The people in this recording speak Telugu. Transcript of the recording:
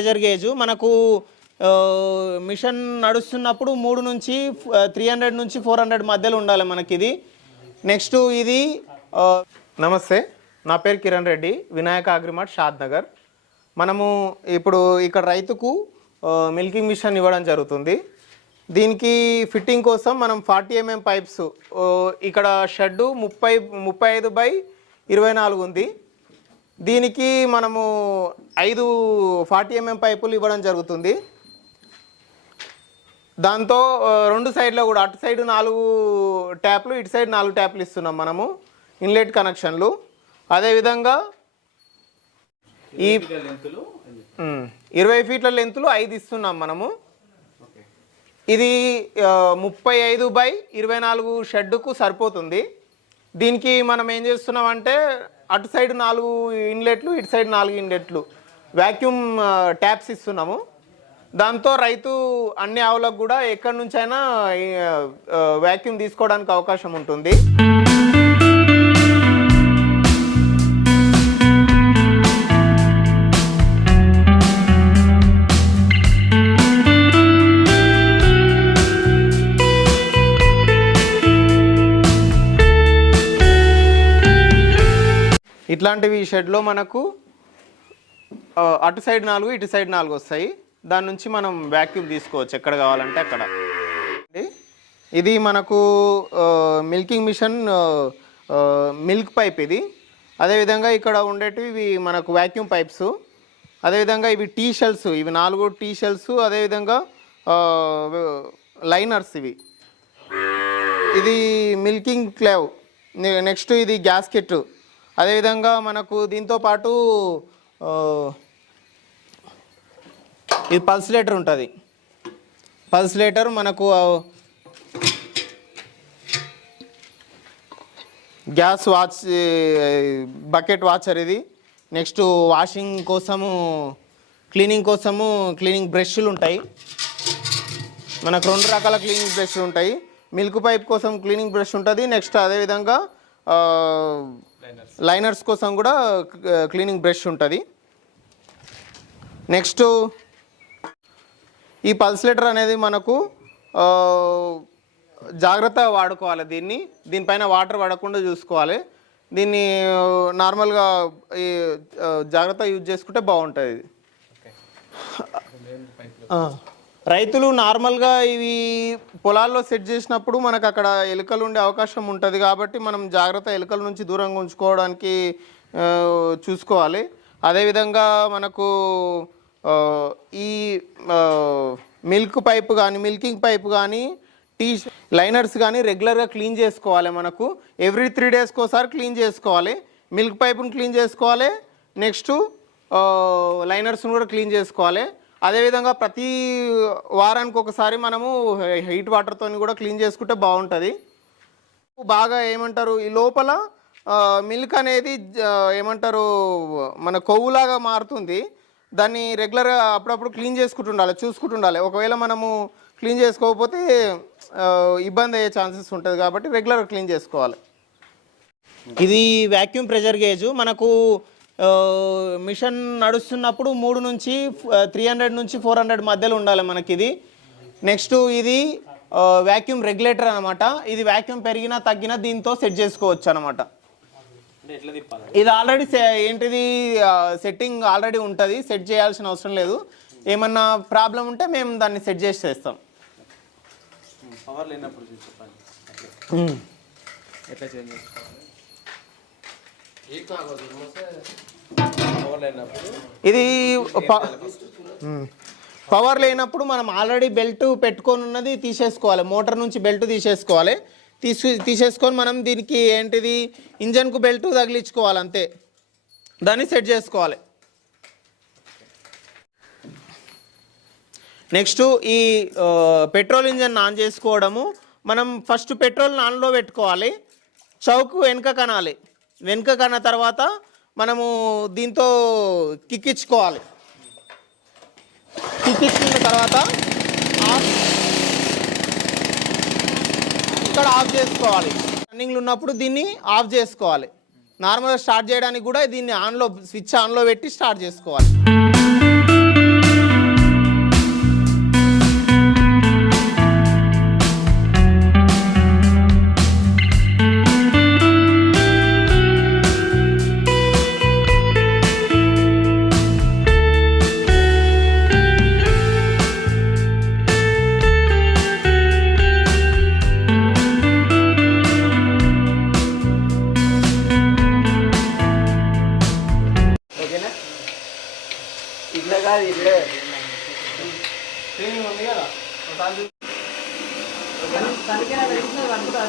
ప్రెషర్ గేజ్ మనకు మిషన్ నడుస్తున్నప్పుడు 3 నుంచి 300 నుంచి 400 మధ్యలో ఉండాలి మనకి ఇది. నెక్స్ట్ ఇది నమస్తే, నా పేరు కిరణ్ రెడ్డి, వినాయక అగ్రిమార్ట్ షాద్ నగర్. మనము ఇప్పుడు ఇక్కడ రైతుకు మిల్కింగ్ మిషన్ ఇవ్వడం జరుగుతుంది. దీనికి ఫిట్టింగ్ కోసం మనం 40 mm పైప్స్, ఇక్కడ షెడ్ 35/24 ఉంది. దీనికి మనము 5 40 mm పైపులు ఇవ్వడం జరుగుతుంది. దాంతో 2 సైడ్లో కూడా, అటు సైడ్ 4 ట్యాప్లు, ఇటు సైడ్ 4 ట్యాప్లు ఇస్తున్నాం మనము, ఇన్లెట్ కనెక్షన్లు. అదేవిధంగా ఈ 20 ఫీట్ల లెంతులు 5 ఇస్తున్నాం మనము. ఇది 35/24 షెడ్కు సరిపోతుంది. దీనికి మనం ఏం చేస్తున్నామంటే అటు సైడ్ 4 ఇన్లెట్లు, ఇటు సైడ్ 4 ఇన్లెట్లు వ్యాక్యూమ్ ట్యాప్స్ ఇస్తున్నాము. దాంతో రైతు అన్ని ఆవులకు కూడా ఎక్కడి నుంచైనా వ్యాక్యూమ్ తీసుకోవడానికి అవకాశం ఉంటుంది. ఇట్లాంటివి షెడ్లో మనకు అటు సైడ్ 4, ఇటు సైడ్ 4 వస్తాయి. దాని నుంచి మనం వ్యాక్యూమ్ తీసుకోవచ్చు ఎక్కడ కావాలంటే అక్కడ. ఇది మనకు మిల్కింగ్ మిషన్ మిల్క్ పైప్ ఇది. అదేవిధంగా ఇక్కడ ఉండేటివి మనకు వ్యాక్యూమ్ పైప్స్. అదేవిధంగా ఇవి టీ షెల్స్, ఇవి 4 టీ షెల్స్. అదేవిధంగా లైనర్స్ ఇవి. ఇది మిల్కింగ్ క్లేవ్. నెక్స్ట్ ఇది గ్యాస్కెట్. అదేవిధంగా మనకు దీంతో పాటు ఇది పల్స్లేటర్ ఉంటుంది. పల్స్లేటర్ మనకు గ్యాస్ వాచ్, బకెట్ వాచర్ ఇది. నెక్స్ట్ వాషింగ్ కోసము, క్లీనింగ్ కోసము క్లీనింగ్ బ్రష్లు ఉంటాయి మనకు. 2 రకాల క్లీనింగ్ బ్రష్లు ఉంటాయి. మిల్క్ పైప్ కోసం క్లీనింగ్ బ్రష్ ఉంటుంది. నెక్స్ట్ అదేవిధంగా లైనర్స్ కోసం కూడా క్లీనింగ్ బ్రష్ ఉంటుంది. నెక్స్ట్ ఈ పల్స్లేటర్ అనేది మనకు జాగ్రత్తగా వాడుకోవాలి. దీనిపైన వాటర్ పడకుండా చూసుకోవాలి. దీన్ని నార్మల్గా ఈ జాగ్రత్తగా యూజ్ చేసుకుంటే బాగుంటుంది. రైతులు నార్మల్గా ఇవి పొలాల్లో సెట్ చేసినప్పుడు మనకు అక్కడ ఎలుకలు ఉండే అవకాశం ఉంటుంది. కాబట్టి మనం జాగ్రత్త ఎలుకల నుంచి దూరంగా ఉంచుకోవడానికి చూసుకోవాలి. అదేవిధంగా మనకు ఈ మిల్క్ పైప్ కానీ, మిల్కింగ్ పైప్ కానీ, టీ లైనర్స్ కానీ రెగ్యులర్గా క్లీన్ చేసుకోవాలి. మనకు ఎవ్రీ 3 డేస్కి ఒకసారి క్లీన్ చేసుకోవాలి. మిల్క్ పైప్ను క్లీన్ చేసుకోవాలి. నెక్స్ట్ లైనర్స్ను కూడా క్లీన్ చేసుకోవాలి. అదేవిధంగా ప్రతి వారానికి ఒకసారి మనము హీట్ వాటర్తో కూడా క్లీన్ చేసుకుంటే బాగుంటుంది. బాగా ఏమంటారు, ఈ లోపల మిల్క్ అనేది ఏమంటారు మన కొవ్వులాగా మారుతుంది. దాన్ని రెగ్యులర్గా అప్పుడప్పుడు క్లీన్ చేసుకుంటుండాలి, చూసుకుంటుండాలి. ఒకవేళ మనము క్లీన్ చేసుకోకపోతే ఇబ్బంది అయ్యే ఛాన్సెస్ ఉంటుంది. కాబట్టి రెగ్యులర్గా క్లీన్ చేసుకోవాలి. ఇది వ్యాక్యూమ్ ప్రెషర్ గేజ్ మనకు మిషన్ నడుస్తున్నప్పుడు 3 నుంచి 300 నుంచి 400 మధ్యలో ఉండాలి మనకి ఇది. నెక్స్ట్ ఇది వ్యాక్యూమ్ రెగ్యులేటర్ అనమాట. ఇది వ్యాక్యూమ్ పెరిగినా తగ్గినా దీంతో సెట్ చేసుకోవచ్చు అనమాట. ఇది ఆల్రెడీ ఏంటిది సెట్టింగ్ ఆల్రెడీ ఉంటుంది, సెట్ చేయాల్సిన అవసరం లేదు. ఏమన్నా ప్రాబ్లం ఉంటే మేము దాన్ని సెట్ చేసి చేస్తాం. ఇది పవర్ లేనప్పుడు మనం ఆల్రెడీ బెల్ట్ పెట్టుకొని ఉన్నది తీసేసుకోవాలి. మోటార్ నుంచి బెల్ట్ తీసేసుకోవాలి. తీసేసుకొని మనం దీనికి ఏంటిది ఇంజన్కు బెల్ట్ తగిలించుకోవాలి, అంతే. దాన్ని సెట్ చేసుకోవాలి. నెక్స్ట్ ఈ పెట్రోల్ ఇంజన్ ఆన్ చేసుకోవడము. మనం ఫస్ట్ పెట్రోల్ ఆన్లో పెట్టుకోవాలి. చౌక్ వెనుక కనాలి. వెనుక కన్న తర్వాత మనము దీంతో కిక్కించుకోవాలి. కిక్కించుకున్న తర్వాత ఇక్కడ ఆఫ్ చేసుకోవాలి. రన్నింగ్లో ఉన్నప్పుడు దీన్ని ఆఫ్ చేసుకోవాలి. నార్మల్గా స్టార్ట్ చేయడానికి కూడా దీన్ని స్విచ్ ఆన్లో పెట్టి స్టార్ట్ చేసుకోవాలి. తనకే పెడుతుంది అనుకుంటా.